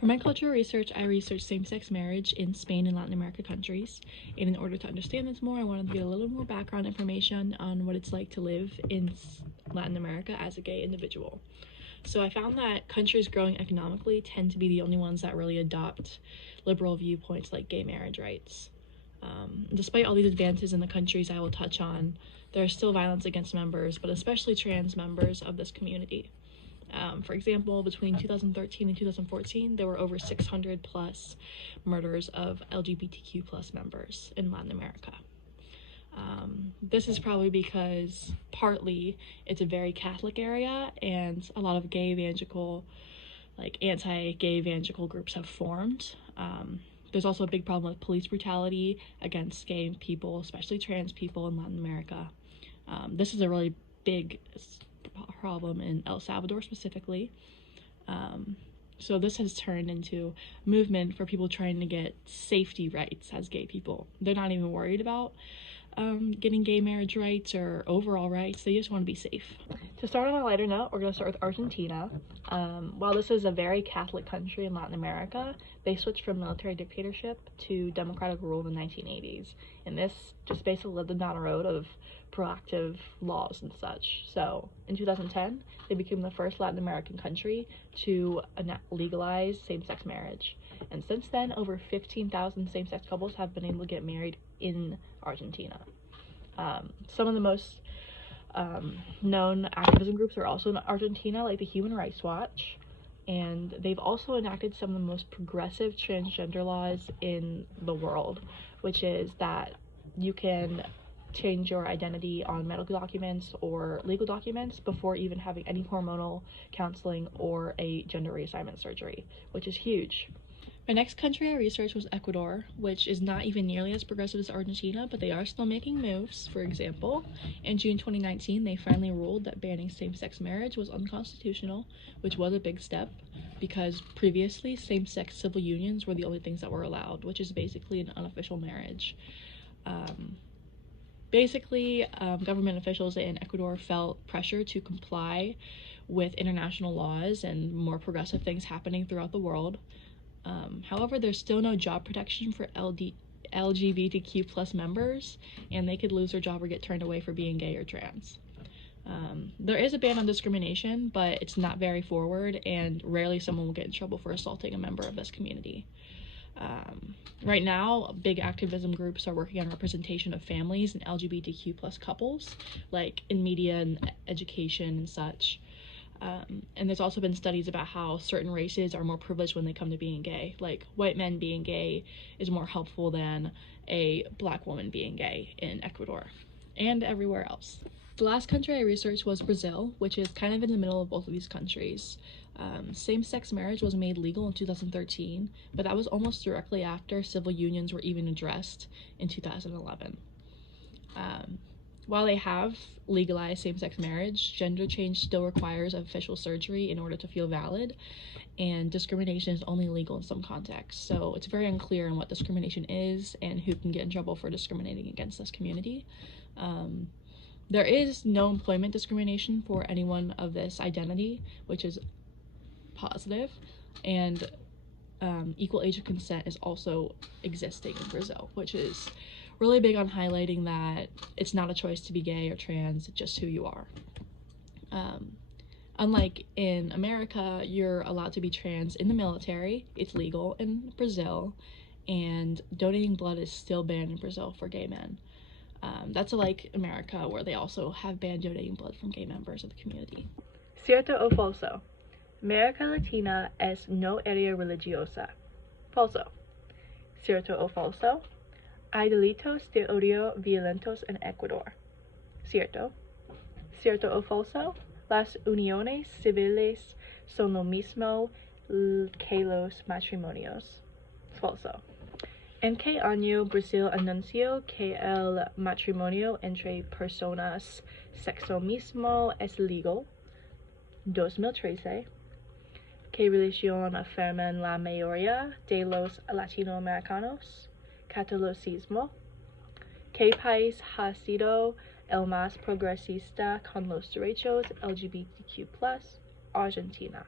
For my cultural research, I researched same-sex marriage in Spain and Latin America countries. And in order to understand this more, I wanted to get a little more background information on what it's like to live in Latin America as a gay individual. So I found that countries growing economically tend to be the only ones that really adopt liberal viewpoints like gay marriage rights. Despite all these advances in the countries I will touch on, there is still violence against members, but especially trans members of this community. For example, between 2013 and 2014, there were over 600 plus murders of LGBTQ plus members in Latin America. This is probably because partly it's a very Catholic area and a lot of gay evangelical, like anti-gay evangelical groups have formed. There's also a big problem with police brutality against gay people, especially trans people in Latin America. This is a really big problem in El Salvador specifically. So this has turned into a movement for people trying to get safety rights as gay people. They're not even worried about getting gay marriage rights or overall rights. They just want to be safe. To start on a lighter note, we're going to start with Argentina. While this is a very Catholic country in Latin America, they switched from military dictatorship to democratic rule in the 1980s. And this just basically led them down a road of proactive laws and such. So in 2010, they became the first Latin American country to legalize same-sex marriage. And since then, over 15,000 same-sex couples have been able to get married in Argentina. Some of the most known activism groups are also in Argentina, like the Human Rights Watch, and they've also enacted some of the most progressive transgender laws in the world, which is that you can change your identity on medical documents or legal documents before even having any hormonal counseling or a gender reassignment surgery, which is huge. My next country I researched was Ecuador, which is not even nearly as progressive as Argentina, but they are still making moves. For example, in June 2019, they finally ruled that banning same-sex marriage was unconstitutional, which was a big step, because previously same-sex civil unions were the only things that were allowed, which is basically an unofficial marriage. Government officials in Ecuador felt pressure to comply with international laws and more progressive things happening throughout the world. However, there's still no job protection for LGBTQ plus members, and they could lose their job or get turned away for being gay or trans. There is a ban on discrimination, but it's not very forward, and rarely someone will get in trouble for assaulting a member of this community. Right now, big activism groups are working on representation of families and LGBTQ plus couples, like in media and education and such. And there's also been studies about how certain races are more privileged when they come to being gay. Like white men being gay is more helpful than a black woman being gay in Ecuador and everywhere else. The last country I researched was Brazil, which is kind of in the middle of both of these countries. Same-sex marriage was made legal in 2013, but that was almost directly after civil unions were even addressed in 2011. While they have legalized same-sex marriage, gender change still requires official surgery in order to feel valid, and discrimination is only legal in some contexts. So it's very unclear on what discrimination is and who can get in trouble for discriminating against this community. There is no employment discrimination for anyone of this identity, which is positive, and equal age of consent is also existing in Brazil, which is really big on highlighting that it's not a choice to be gay or trans, it's just who you are. Unlike in America, you're allowed to be trans in the military, it's legal in Brazil, and donating blood is still banned in Brazil for gay men. That's like America, where they also have banned donating blood from gay members of the community. Cierto o falso? America Latina es no área religiosa. Falso. Cierto o falso? Hay delitos de odio violentos en Ecuador. Cierto. Cierto o falso? Las uniones civiles son lo mismo que los matrimonios. Falso. ¿En qué año Brasil anunció que el matrimonio entre personas sexo mismo es legal? 2013. ¿Qué religión afirman la mayoría de los latinoamericanos? Catolicismo. ¿Qué país ha sido el más progresista con los derechos LGBTQ+? Argentina.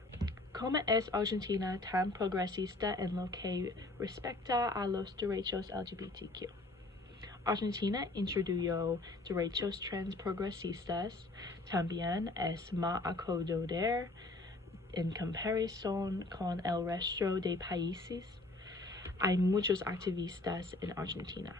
¿Cómo es Argentina tan progresista en lo que respecta a los derechos LGBTQ? Argentina introdujo derechos trans progresistas, también es más acogedor en comparación con el resto de países. Hay muchos activistas en Argentina.